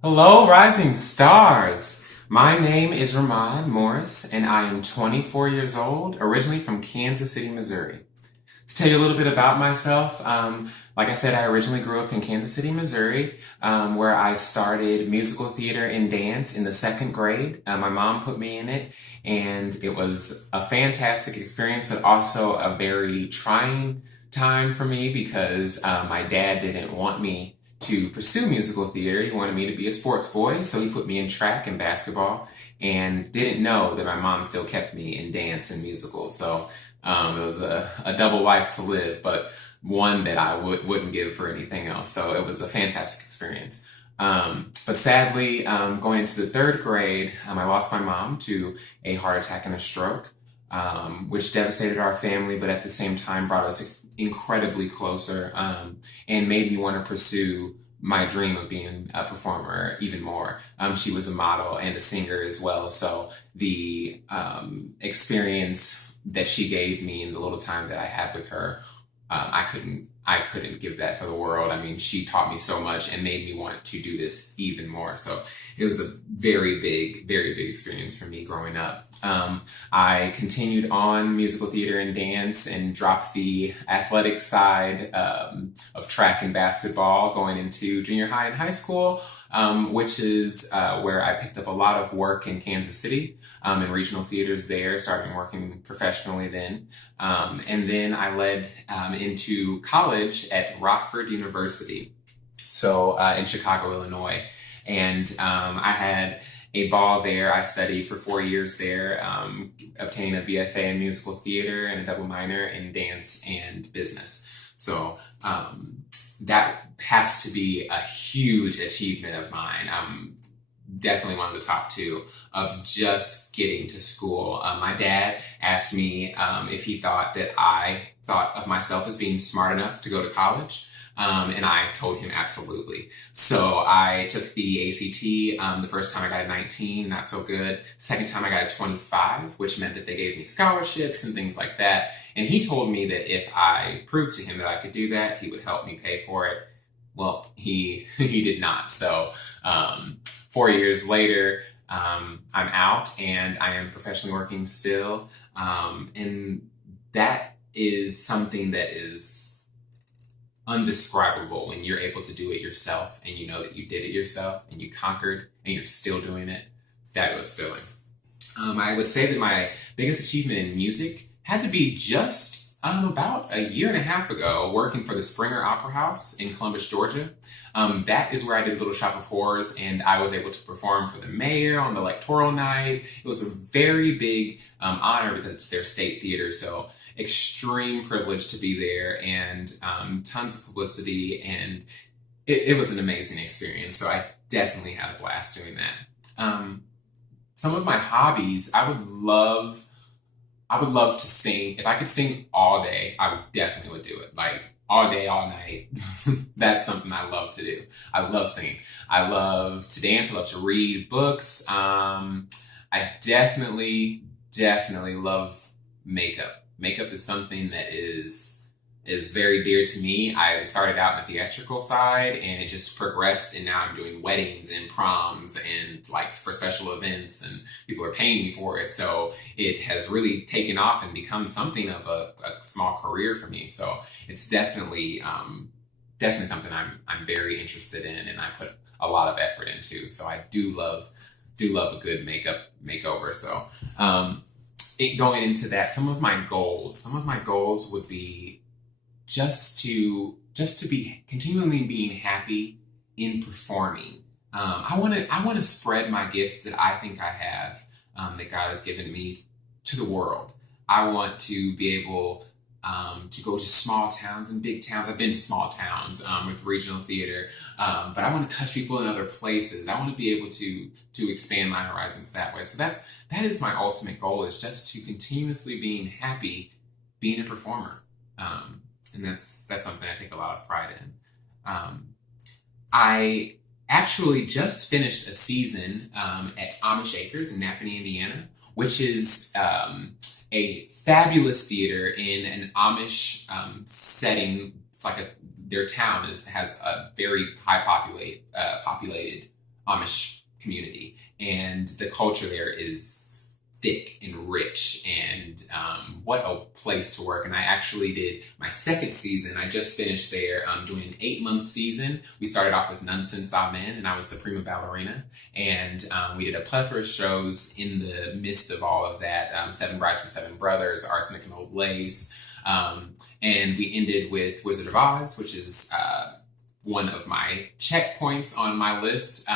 Hello, rising stars. My name is Ramon Morris, and I am 24 years old, originally from Kansas City, Missouri. To tell you a little bit about myself, like I said, I originally grew up in Kansas City, Missouri, where I started musical theater and dance in the second grade. My mom put me in it, and it was a fantastic experience, but also a very trying time for me because my dad didn't want me to pursue musical theater. He wanted me to be a sports boy, so he put me in track and basketball, and didn't know that my mom still kept me in dance and musicals. So it was a double life to live, but one that I wouldn't give for anything else. So it was a fantastic experience. But sadly, going into the third grade, I lost my mom to a heart attack and a stroke, which devastated our family, but at the same time brought us incredibly closer, and made me want to pursue my dream of being a performer even more. She was a model and a singer as well, so the experience that she gave me in the little time that I had with her, I couldn't give that for the world. I mean, she taught me so much and made me want to do this even more. So it was a very big experience for me growing up. I continued on musical theater and dance and dropped the athletic side of track and basketball going into junior high and high school, which is where I picked up a lot of work in Kansas City, in regional theaters there, starting working professionally then. And then I led into college at Rockford University, so in Chicago, Illinois. And I had a ball there. I studied for 4 years there, obtaining a BFA in musical theater and a double minor in dance and business. So that has to be a huge achievement of mine. Definitely one of the top two of just getting to school. My dad asked me if he thought that I thought of myself as being smart enough to go to college. And I told him absolutely. So I took the ACT. The first time I got a 19, not so good. Second time I got a 25, which meant that they gave me scholarships and things like that. And he told me that if I proved to him that I could do that, he would help me pay for it. Well, he did not. So 4 years later, I'm out and I am professionally working still. And that is something that is undescribable when you're able to do it yourself and you know that you did it yourself and you conquered and you're still doing it. Fabulous feeling. I would say that my biggest achievement in music had to be just about a year and a half ago, working for the Springer Opera House in Columbus, Georgia. That is where I did Little Shop of Horrors, and I was able to perform for the mayor on the electoral night. It was a very big honor because it's their state theater, so extreme privilege to be there, and tons of publicity, and it was an amazing experience. So I definitely had a blast doing that. Some of my hobbies, I would love to sing. If I could sing all day, I would definitely would do it. Like all day, all night. That's something I love to do. I love singing. I love to dance. I love to read books. I definitely love makeup. Makeup is something that is very dear to me. I started out in the theatrical side and it just progressed, and now I'm doing weddings and proms and like for special events, and people are paying me for it. So it has really taken off and become something of a small career for me. So it's definitely something I'm very interested in and I put a lot of effort into. So I do love a good makeup makeover. So going into that, some of my goals would be just to be continually being happy in performing. I want to spread my gift that I think I have, that God has given me, to the world. I want to be able to go to small towns and big towns. I've been to small towns with regional theater, but I want to touch people in other places. I want to be able to expand my horizons that way. So that is my ultimate goal, is just to continuously being happy, being a performer. And that's something I take a lot of pride in. I actually just finished a season at Amish Acres in Napanee, Indiana, which is a fabulous theater in an Amish setting. It's like their town has a very high populated Amish community, and the culture there is thick and rich, and what a place to work. And I actually did my second season. I just finished there doing an 8-month season. We started off with Nonsense Amen, and I was the prima ballerina, and we did a plethora of shows in the midst of all of that. Seven Brides for Seven Brothers, Arsenic and Old Lace, and we ended with Wizard of Oz, which is one of my checkpoints on my list,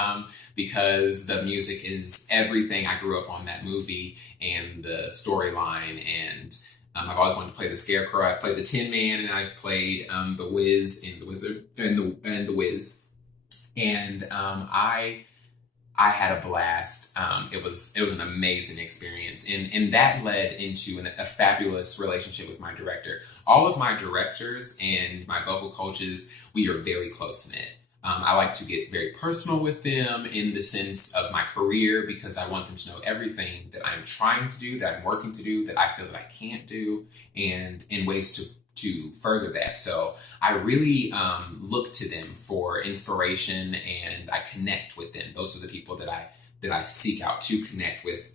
because the music is everything. I grew up on that movie and the storyline, and I've always wanted to play the Scarecrow. I've played the Tin Man, and I've played the Wiz and the Wizard and the Wiz, and I had a blast. It was an amazing experience, and that led into a fabulous relationship with my director. All of my directors and my vocal coaches, we are very close knit. I like to get very personal with them in the sense of my career, because I want them to know everything that I'm trying to do, that I'm working to do, that I feel that I can't do, and in ways to further that. So I really look to them for inspiration, and I connect with them. Those are the people that I seek out to connect with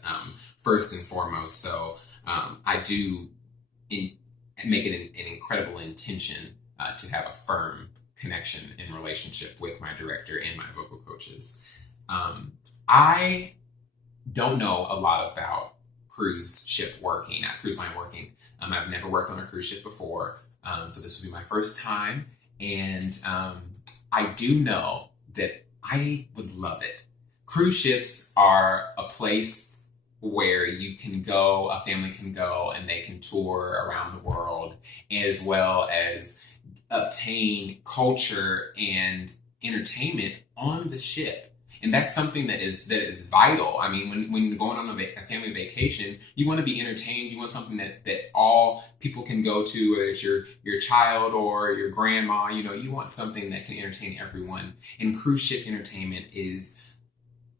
first and foremost. So I do make it an incredible intention to have a firm connection and relationship with my director and my vocal coaches. I don't know a lot about cruise line working. I've never worked on a cruise ship before, so this will be my first time, and I do know that I would love it. Cruise ships are a place where you can go, a family can go, and they can tour around the world, as well as obtain culture and entertainment on the ship. And that's something that is vital. I mean, when you're going on a family vacation, you want to be entertained. You want something that all people can go to, whether it's your child or your grandma. You want something that can entertain everyone. And cruise ship entertainment is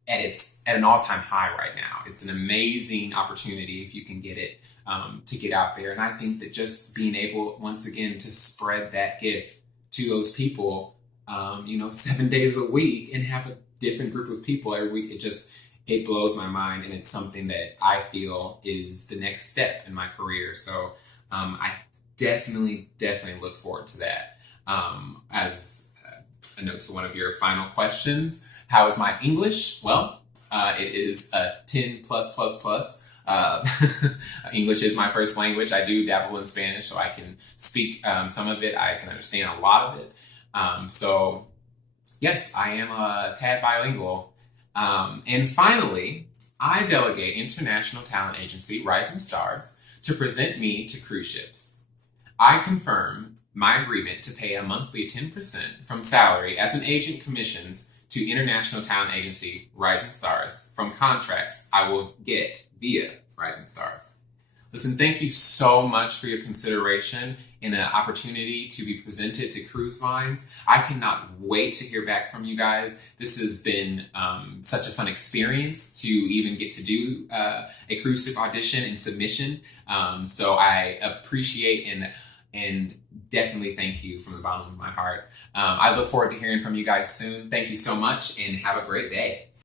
at an all-time high right now. It's an amazing opportunity if you can get it, to get out there. And I think that just being able, once again, to spread that gift to those people, 7 days a week, and have a different group of people every week, it blows my mind. And it's something that I feel is the next step in my career. So I definitely look forward to that. As a note to one of your final questions, how is my English? Well, it is a 10 plus plus plus. English is my first language. I do dabble in Spanish, so I can speak some of it. I can understand a lot of it. So yes, I am a tad bilingual. And finally, I delegate international talent agency Rising Stars to present me to cruise ships. I confirm my agreement to pay a monthly 10% from salary as an agent commissions to international talent agency Rising Stars from contracts I will get via Rising Stars. Listen, thank you so much for your consideration and an opportunity to be presented to cruise lines. I cannot wait to hear back from you guys. This has been such a fun experience to even get to do a cruise ship audition and submission. So I appreciate and definitely thank you from the bottom of my heart. I look forward to hearing from you guys soon. Thank you so much, and have a great day.